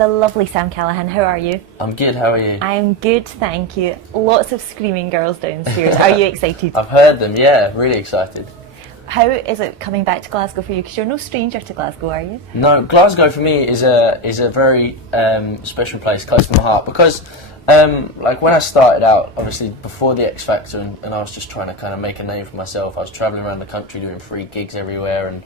the lovely Sam Callahan. How are you? I'm good, how are you? I'm good, thank you. Lots of screaming girls downstairs. Are you excited? I've heard them, yeah, really excited. How is it coming back to Glasgow for you? Because you're no stranger to Glasgow, are you? No, Glasgow for me is a very special place, close to my heart, because like when I started out, obviously before the X Factor, and I was just trying to kind of make a name for myself. I was travelling around the country doing free gigs everywhere, and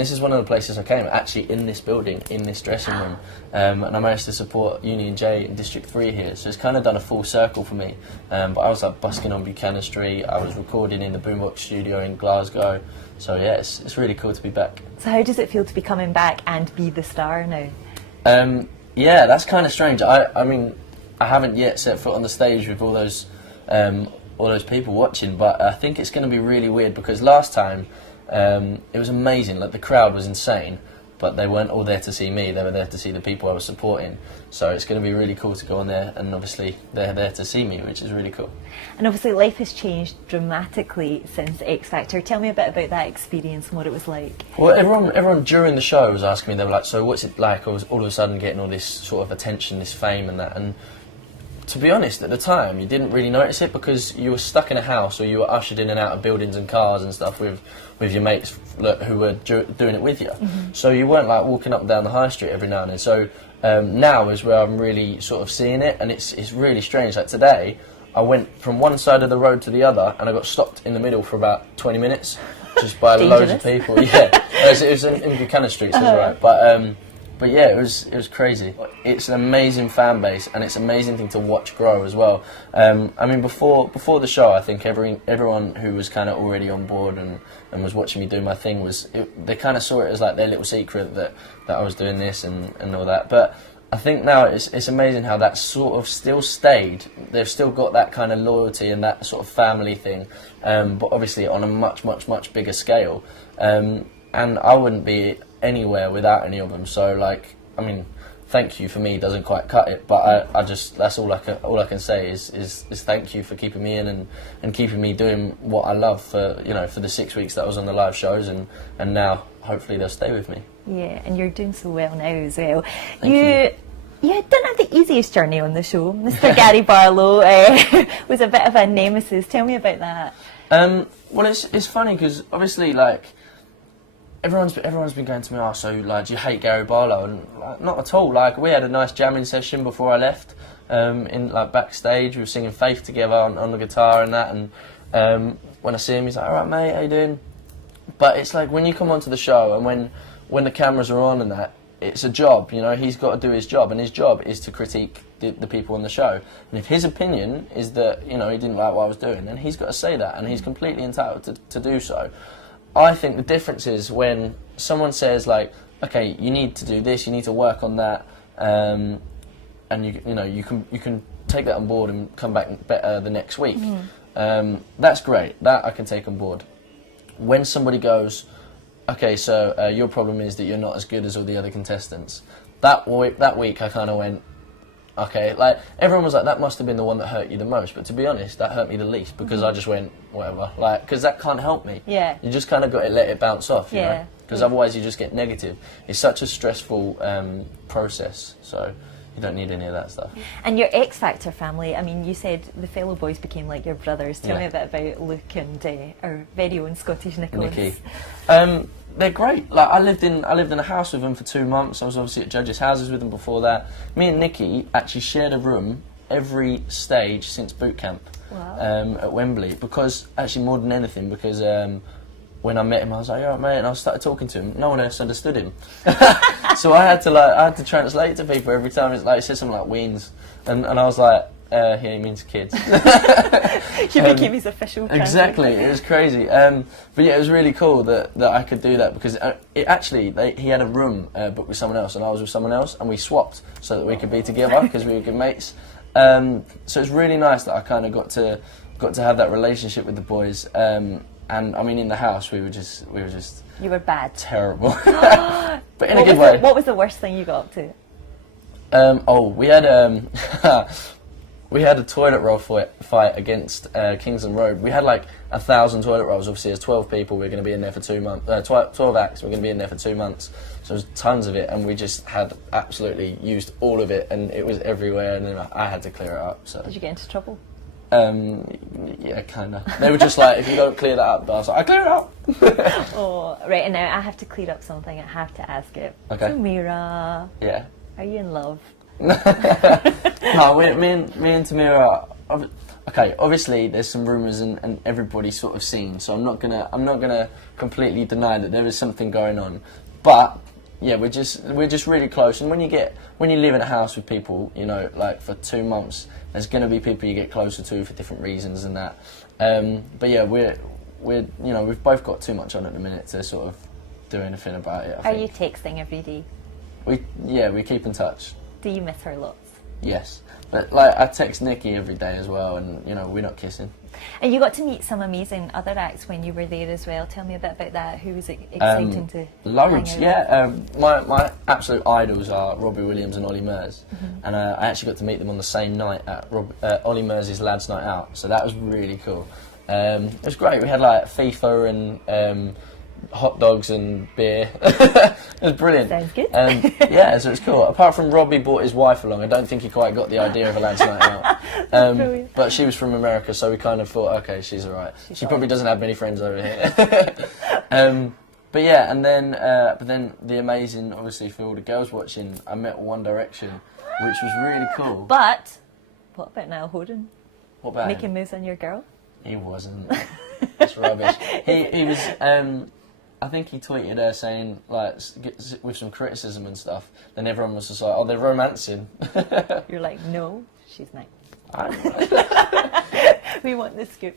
this is one of the places I came, actually in this building, in this dressing room, and I managed to support Union J in District 3 here, so it's kind of done a full circle for me. But I was like busking on Buchanan Street, I was recording in the Boombox studio in Glasgow, so yeah, it's really cool to be back. So how does it feel to be coming back and be the star now? Yeah, that's kind of strange. I mean, I haven't yet set foot on the stage with all those people watching, but I think it's going to be really weird because last time it was amazing. Like the crowd was insane, but they weren't all there to see me. They were there to see the people I was supporting. So it's going to be really cool to go on there, and obviously they're there to see me, which is really cool. And obviously life has changed dramatically since X Factor. Tell me a bit about that experience and what it was like. Well, everyone during the show was asking me. They were like, "So what's it like?" I was all of a sudden getting all this sort of attention, this fame, and that. And to be honest, at the time, you didn't really notice it because you were stuck in a house or you were ushered in and out of buildings and cars and stuff with your mates who were doing it with you. Mm-hmm. So you weren't like walking up and down the high street every now and then. So now is where I'm really sort of seeing it, and it's really strange. Like today, I went from one side of the road to the other and I got stopped in the middle for about 20 minutes just by loads of people. Yeah, it was in Buchanan Street, so it's right. But yeah, it was crazy. It's an amazing fan base, and it's an amazing thing to watch grow as well. I mean, before the show, I think everyone who was kind of already on board and was watching me do my thing they kind of saw it as like their little secret that I was doing this and all that. But I think now it's amazing how that sort of still stayed. They've still got that kind of loyalty and that sort of family thing, but obviously on a much bigger scale. And I wouldn't be anywhere without any of them, so like, I mean, thank you for me doesn't quite cut it, but I just, that's all I can say is thank you for keeping me in and keeping me doing what I love for the 6 weeks that I was on the live shows, and now hopefully they'll stay with me. Yeah, and you're doing so well now as well. Thank you. You didn't have the easiest journey on the show. Mr. Gary Barlow was a bit of a nemesis. Tell me about that. Well, it's funny because obviously, like, everyone's been going to me, "Oh, so like, do you hate Gary Barlow?" And like, not at all. Like, we had a nice jamming session before I left, in like backstage. We were singing Faith together on the guitar and that. And when I see him, he's like, "All right, mate, how you doing?" But it's like when you come onto the show and when the cameras are on and that, it's a job. You know, he's got to do his job, and his job is to critique the people on the show. And if his opinion is that he didn't like what I was doing, then he's got to say that, and he's completely entitled to do so. I think the difference is when someone says like, "Okay, you need to do this, you need to work on that," and you can take that on board and come back better the next week. Mm-hmm. That's great. That I can take on board. When somebody goes, "Okay, so your problem is that you're not as good as all the other contestants," that week I kind of went, okay, like everyone was like, "That must have been the one that hurt you the most," but to be honest, that hurt me the least because I just went, whatever, like, because that can't help me. Yeah. You just kind of got to let it bounce off, you know, because otherwise you just get negative. It's such a stressful process, so you don't need any of that stuff. And your X Factor family, I mean, you said the fellow boys became like your brothers. Tell me a bit about Luke and our very own Scottish Nicholas. Nicky. They're great. Like I lived in a house with them for 2 months. I was obviously at judges' houses with them before that. Me and Nicky actually shared a room every stage since boot camp. Wow. At Wembley, because actually more than anything, because when I met him, I was like, "All right, mate," and I started talking to him. No one else understood him, so I had to translate to people every time. It's like, he said something like "weens," and I was like, "Yeah, he means kids." You became his official present. Exactly, it was crazy. But yeah, it was really cool that I could do that, because he had a room booked with someone else and I was with someone else, and we swapped so that we could be together because we were good mates. So it's really nice that I kind of got to have that relationship with the boys. And I mean, in the house we were just You were bad. Terrible, but in a good way. What was the worst thing you got up to? We had we had a toilet roll fight against Kingsland Road. We had like 1,000 toilet rolls. Obviously, there's 12 people. We're going to be in there for 2 months. 12 acts. We're going to be in there for 2 months. So there's tons of it, and we just had absolutely used all of it, and it was everywhere. And then I had to clear it up. So. Did you get into trouble? Yeah, kind of. They were just like, if you don't clear that up, I was like, I clear it up. Oh, right. And now I have to clear up something. I have to ask it. Okay. Tamera. Yeah. Are you in love? No, me and Tamera. Okay, obviously there's some rumours and everybody's sort of seen, so I'm not gonna completely deny that there is something going on. But yeah, we're just really close. And when you live in a house with people, you know, like for 2 months, there's gonna be people you get closer to for different reasons and that. But yeah, we're you know, we've both got too much on at the minute to sort of do anything about it. Are you texting every day? We keep in touch. Do you miss her lots? Yes, but like I text Nikki every day as well, and you know, we're not kissing. And you got to meet some amazing other acts when you were there as well. Tell me a bit about that. Who was it exciting to loads, hang out with? My absolute idols are Robbie Williams and Ollie Murs, and I actually got to meet them on the same night at Ollie Murs' Lads Night Out, so that was really cool. It was great. We had like FIFA and hot dogs and beer. It was brilliant. Sounds good. Yeah, so it was cool. Apart from Robbie brought his wife along, I don't think he quite got the idea of a Lads Night Out. But she was from America, so we kind of thought, okay, she's alright. She probably doesn't have many friends over here. But yeah, and then the amazing, obviously for all the girls watching, I met One Direction, which was really cool. But what about Niall Horan? What about making him? moves on your girl? He wasn't. That's rubbish. He was. I think he tweeted her saying, like, with some criticism and stuff. Then everyone was just like, "Oh, they're romancing." You're like, no, she's nice. I We want the scoop.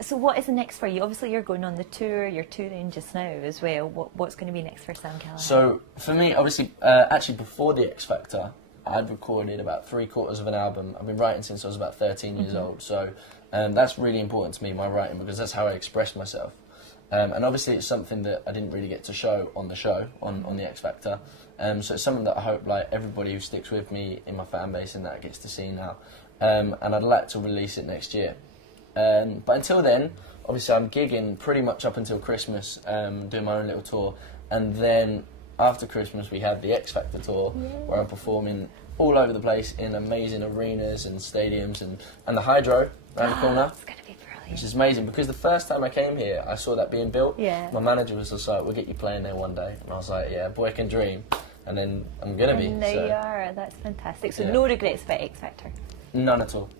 So what is the next for you? Obviously you're going on the tour, you're touring just now as well. What's going to be next for Sam Callahan? So for me, obviously, actually before the X Factor, I'd recorded about 3/4 of an album. I've been writing since I was about 13 years old. So that's really important to me, my writing, because that's how I express myself. And obviously it's something that I didn't really get to show on the show, on the X Factor. So it's something that I hope like everybody who sticks with me in my fan base and that gets to see now. And I'd like to release it next year. But until then, obviously I'm gigging pretty much up until Christmas, doing my own little tour. And then after Christmas we have the X Factor tour, where I'm performing all over the place in amazing arenas and stadiums and the Hydro around the corner. It's going to be brilliant. Which is amazing, because the first time I came here, I saw that being built. Yeah. My manager was just like, we'll get you playing there one day. And I was like, yeah, boy can dream. And then I'm going to be. And there you are. That's fantastic. So yeah. no regrets about X Factor? None at all.